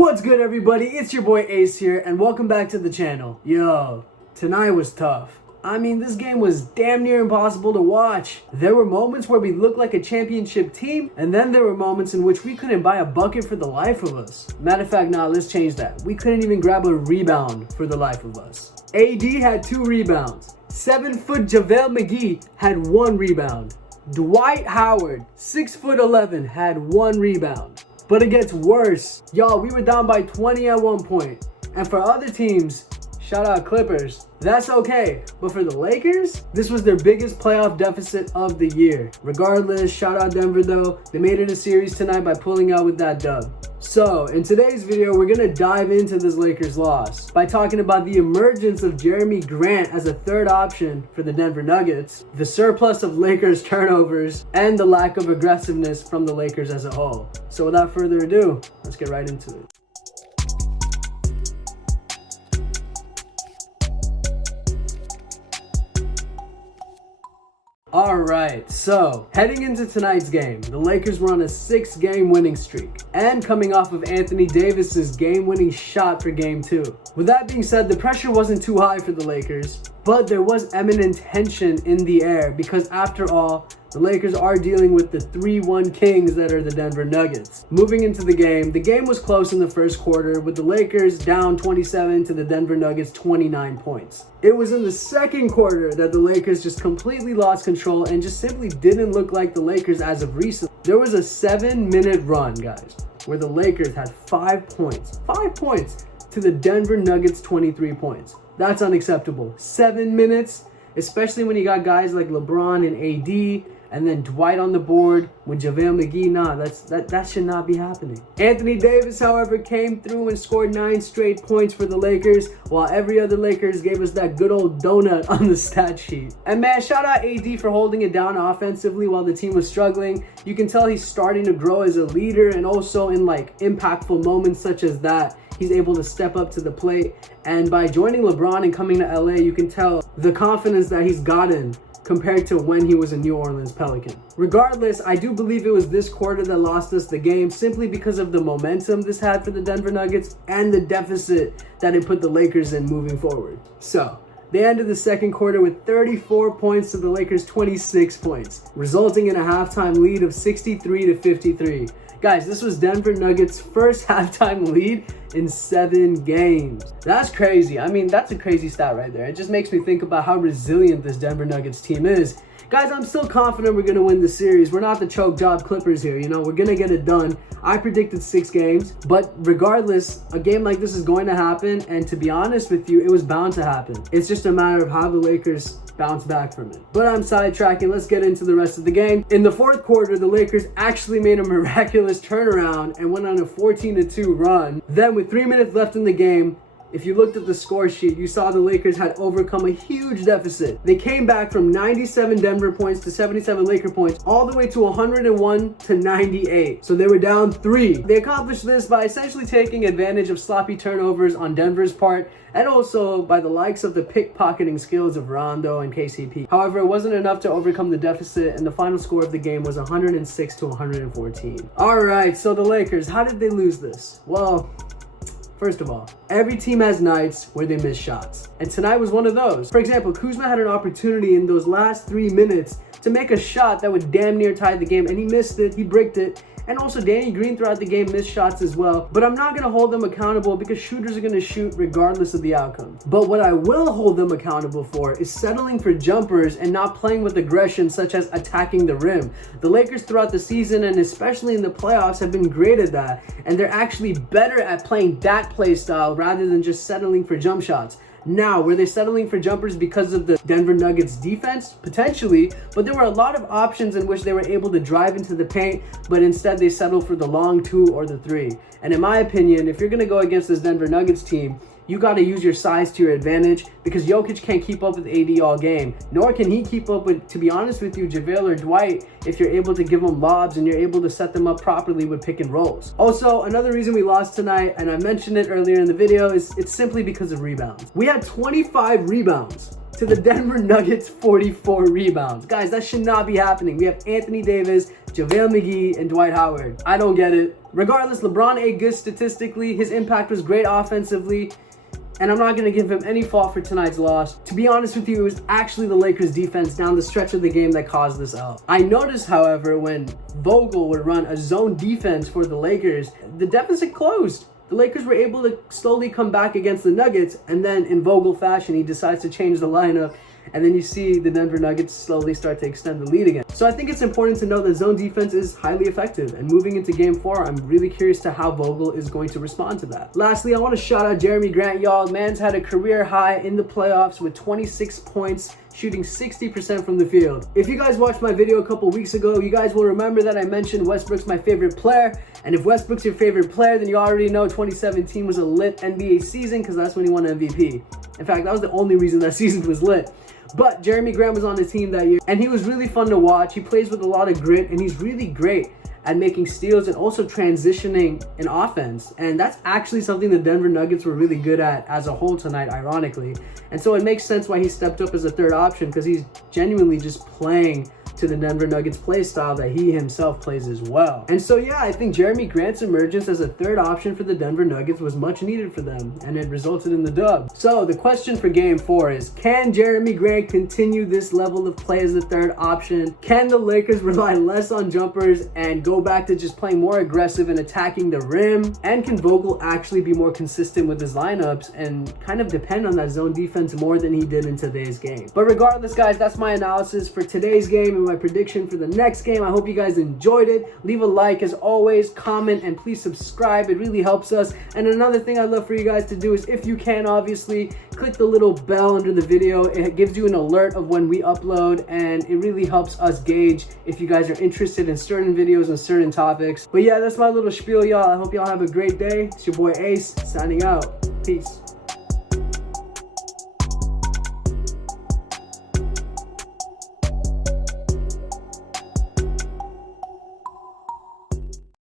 What's good, everybody? It's your boy Ace here, and welcome back to the channel. Yo, tonight was tough. I mean, this game was damn near impossible to watch. There were moments where we looked like a championship team, and then there were moments in which we couldn't buy a bucket for the life of us. Matter of fact, let's change that. We couldn't even grab a rebound for the life of us. AD had 2 rebounds. 7-foot JaVale McGee had 1 rebound. Dwight Howard, 6'11", had 1 rebound. But it gets worse. Y'all, we were down by 20 at one point. And for other teams, shout out Clippers, that's okay. But for the Lakers, this was their biggest playoff deficit of the year. Regardless, shout out Denver though. They made it a series tonight by pulling out with that dub. So, in today's video, we're gonna dive into this Lakers loss by talking about the emergence of Jeremy Grant as a third option for the Denver Nuggets, the surplus of Lakers turnovers, and the lack of aggressiveness from the Lakers as a whole. So without further ado, let's get right into it. Alright, so heading into tonight's game, the Lakers were on a 6-game winning streak and coming off of Anthony Davis's game-winning shot for game 2. With that being said, the pressure wasn't too high for the Lakers, but there was eminent tension in the air because after all, the Lakers are dealing with the 3-1 kings that are the Denver Nuggets. Moving into the game was close in the first quarter with the Lakers down 27 to the Denver Nuggets 29 points. It was in the second quarter that the Lakers just completely lost control and just simply didn't look like the Lakers as of recent. There was a 7-minute run, guys, where the Lakers had 5 points to the Denver Nuggets 23 points. That's unacceptable. 7 minutes, especially when you got guys like LeBron and AD, and then Dwight on the board with JaVale McGee. That should not be happening. Anthony Davis, however, came through and scored 9 straight points for the Lakers, while every other Lakers gave us that good old donut on the stat sheet. And man, shout out AD for holding it down offensively while the team was struggling. You can tell he's starting to grow as a leader, and also in like impactful moments such as that, he's able to step up to the plate. And by joining LeBron and coming to LA, you can tell the confidence that he's gotten compared to when he was a New Orleans Pelican. Regardless, I do believe it was this quarter that lost us the game simply because of the momentum this had for the Denver Nuggets and the deficit that it put the Lakers in moving forward. So, they ended the second quarter with 34 points to the Lakers' 26 points, resulting in a halftime lead of 63-53. Guys, this was Denver Nuggets' first halftime lead in 7 games. That's crazy. I mean, that's a crazy stat right there. It just makes me think about how resilient this Denver Nuggets team is. Guys, I'm still confident we're going to win the series. We're not the choke job Clippers here, we're going to get it done. I predicted 6 games, but regardless, a game like this is going to happen, and to be honest with you, it was bound to happen. It's just a matter of how the Lakers bounce back from it. But I'm sidetracking. Let's get into the rest of the game. In the fourth quarter, the Lakers actually made a miraculous turnaround and went on a 14-2 run. Then with 3 minutes left in the game, if you looked at the score sheet, you saw the Lakers had overcome a huge deficit. They came back from 97 Denver points to 77 Laker points, all the way to 101 to 98. So they were down 3. They accomplished this by essentially taking advantage of sloppy turnovers on Denver's part, and also by the likes of the pickpocketing skills of Rondo and KCP. However, it wasn't enough to overcome the deficit, and the final score of the game was 106 to 114. All right, so the Lakers, how did they lose this? Well, first of all, every team has nights where they miss shots. And tonight was one of those. For example, Kuzma had an opportunity in those last 3 minutes to make a shot that would damn near tie the game, and he missed it, he bricked it. And also Danny Green throughout the game missed shots as well. But I'm not going to hold them accountable because shooters are going to shoot regardless of the outcome. But what I will hold them accountable for is settling for jumpers and not playing with aggression such as attacking the rim. The Lakers throughout the season and especially in the playoffs have been great at that. And they're actually better at playing that play style rather than just settling for jump shots. Now, were they settling for jumpers because of the Denver Nuggets defense? Potentially, but there were a lot of options in which they were able to drive into the paint, but instead they settled for the long 2 or the 3. And in my opinion, if you're going to go against this Denver Nuggets team, you got to use your size to your advantage because Jokic can't keep up with AD all game, nor can he keep up with, to be honest with you, JaVale or Dwight if you're able to give them lobs and you're able to set them up properly with pick and rolls. Also, another reason we lost tonight, and I mentioned it earlier in the video, is it's simply because of rebounds. We had 25 rebounds to the Denver Nuggets 44 rebounds. Guys, that should not be happening. We have Anthony Davis, JaVale McGee, and Dwight Howard. I don't get it. Regardless, LeBron ate good statistically. His impact was great offensively. And I'm not going to give him any fault for tonight's loss. To be honest with you, it was actually the Lakers defense down the stretch of the game that caused this L. I noticed, however, when Vogel would run a zone defense for the Lakers, the deficit closed. The Lakers were able to slowly come back against the Nuggets, and then in Vogel fashion, he decides to change the lineup, and then you see the Denver Nuggets slowly start to extend the lead again. So I think it's important to know that zone defense is highly effective, and moving into game 4, I'm really curious to how Vogel is going to respond to that. Lastly, I want to shout out Jeremy Grant, y'all. Man's had a career high in the playoffs with 26 points, shooting 60% from the field. If you guys watched my video a couple weeks ago, you guys will remember that I mentioned Westbrook's my favorite player. And if Westbrook's your favorite player, then you already know 2017 was a lit NBA season because that's when he won MVP. In fact, that was the only reason that season was lit. But Jeremy Grant was on the team that year, and he was really fun to watch. He plays with a lot of grit, and he's really great at making steals and also transitioning in offense. And that's actually something the Denver Nuggets were really good at as a whole tonight, ironically. And so it makes sense why he stepped up as a third option, because he's genuinely just playing to the Denver Nuggets play style that he himself plays as well. And so yeah, I think Jeremy Grant's emergence as a third option for the Denver Nuggets was much needed for them, and it resulted in the dub. So the question for game 4 is, can Jeremy Grant continue this level of play as the third option? Can the Lakers rely less on jumpers and go back to just playing more aggressive and attacking the rim? And can Vogel actually be more consistent with his lineups and kind of depend on that zone defense more than he did in today's game? But regardless, guys, that's my analysis for today's game and my prediction for the next game. I hope you guys enjoyed it. Leave a like as always, comment, and please subscribe. It really helps us. And another thing I'd love for you guys to do is, if you can, obviously click the little bell under the video. It gives you an alert of when we upload, and it really helps us gauge if you guys are interested in certain videos and certain topics. But yeah, that's my little spiel, y'all. I hope y'all have a great day. It's your boy Ace signing out. Peace.